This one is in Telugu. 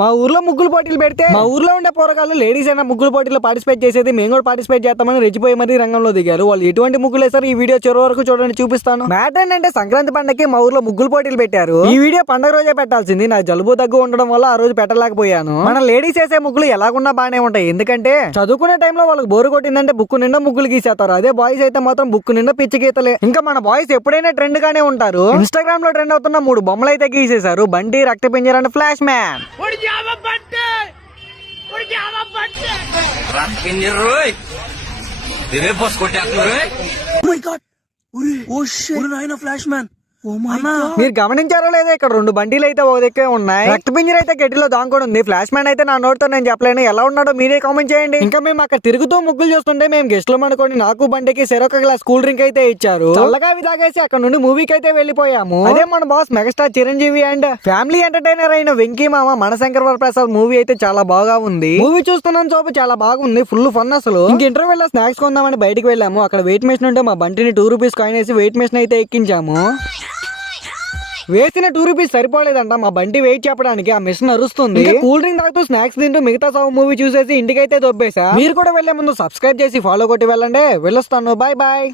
మా ఊర్లో ముగ్గులు పోటీలు పెడితే మా ఊర్లో ఉండే పోరగాళ్ళు లేడీస్ అయినా ముగ్గులు పోటీలో పార్టిసిపేట్ చేసేది, మేము కూడా పార్టిసిపేట్ చేస్తామని రెచ్చిపోయి మరీ రంగంలో దిగారు. వాళ్ళు ఎటువంటి ముగ్గులు వేసారు ఈ వీడియో చివరి వరకు చూడండి, చూపిస్తాను. మ్యాటర్ ఏంటంటే సంక్రాంతి పండగకి మా ఊర్లో ముగ్గులు పోటీలు పెట్టారు. ఈ వీడియో పండగ రోజే పెట్టాల్సింది, నాకు జలుబు దగ్గు ఉండడం వల్ల ఆ రోజు పెట్టలేకపోయాను. మన లేడీస్ వేసే ముగ్గులు ఎలాగున్నా బానే ఉంటాయి, ఎందుకంటే చదువుకునే టైంలో వాళ్ళకి బోరు కొట్టిందంటే బుక్ నిండా ముగ్గులు గీసేస్తారు. అదే బాయ్స్ అయితే మాత్రం బుక్ నిండా పిచ్చి గీతలే. ఇంకా మన బాయ్స్ ఎప్పుడైనా ట్రెండ్ గానే ఉంటారు. ఇన్స్టాగ్రామ్ లో ట్రెండ్ అవుతున్న 3 బొమ్మలు అయితే గీసేశారు, బండి, రక్త పింజర అండ్ ఫ్లాష్ మ్యాన్. మీరు గమనించారో లేదో, ఇక్కడ 2 బండిలు అయితే ఒక దగ్గర ఉన్నాయి. రక్త పింజర అయితే గడ్డిలో దాంకొని ఉంది. ఫ్లాష్ మ్యాన్ అయితే నా నోటితో నేను చెప్పలేను, ఎలా ఉన్నాడో మీరే కామెంట్ చేయండి. ఇంకా మేము అక్కడ తిరుగుతూ ముగ్గులు చూస్తుంటే మేము గెస్ట్లు అనుకోని నాకు బండికి చెరొక గ్లాస్ కూల్ డ్రింక్ అయితే ఇచ్చారు. చల్లగా అవి తాగేసి అక్కడ నుండి మూవీకి అయితే వెళ్ళిపోయాము. అదే మన boss megastar Chiranjeevi and family entertainer అయిన వెంకీ మామ మనశంకర్ వరప్రసాద్ మూవీ అయితే చాలా బాగా ఉంది. మూవీ చూస్తున్నాను సోపు చాలా బాగుంది, ఫుల్ ఫన్ అసలు. ఇంక ఇంటర్వెల్ లో స్నాక్స్ కొందామని బయటకు వెళ్ళాము. అక్కడ వెయిట్ మెషిన్ ఉంటే మా బంటిని 2 రూపీస్ కాయిన్ వేసి వెయిట్ మెషిన్ అయితే ఎక్కించాము. వేసిన 2 రూపీస్ సరిపోలేదంట మా బండి వెయిట్ చెప్పడానికి, ఆ మిషన్ అరుస్తుంది. కూల్ డ్రింక్ తాగుతూ స్నాక్స్ తింటూ మిగతా సాగు మూవీ చూసేసి ఇంటికైతే దొబ్బేసా. మీరు కూడా వెళ్లే ముందు సబ్స్క్రైబ్ చేసి ఫాలో కొట్టి వెళ్ళండి. వెళ్ళొస్తాను, బాయ్ బాయ్.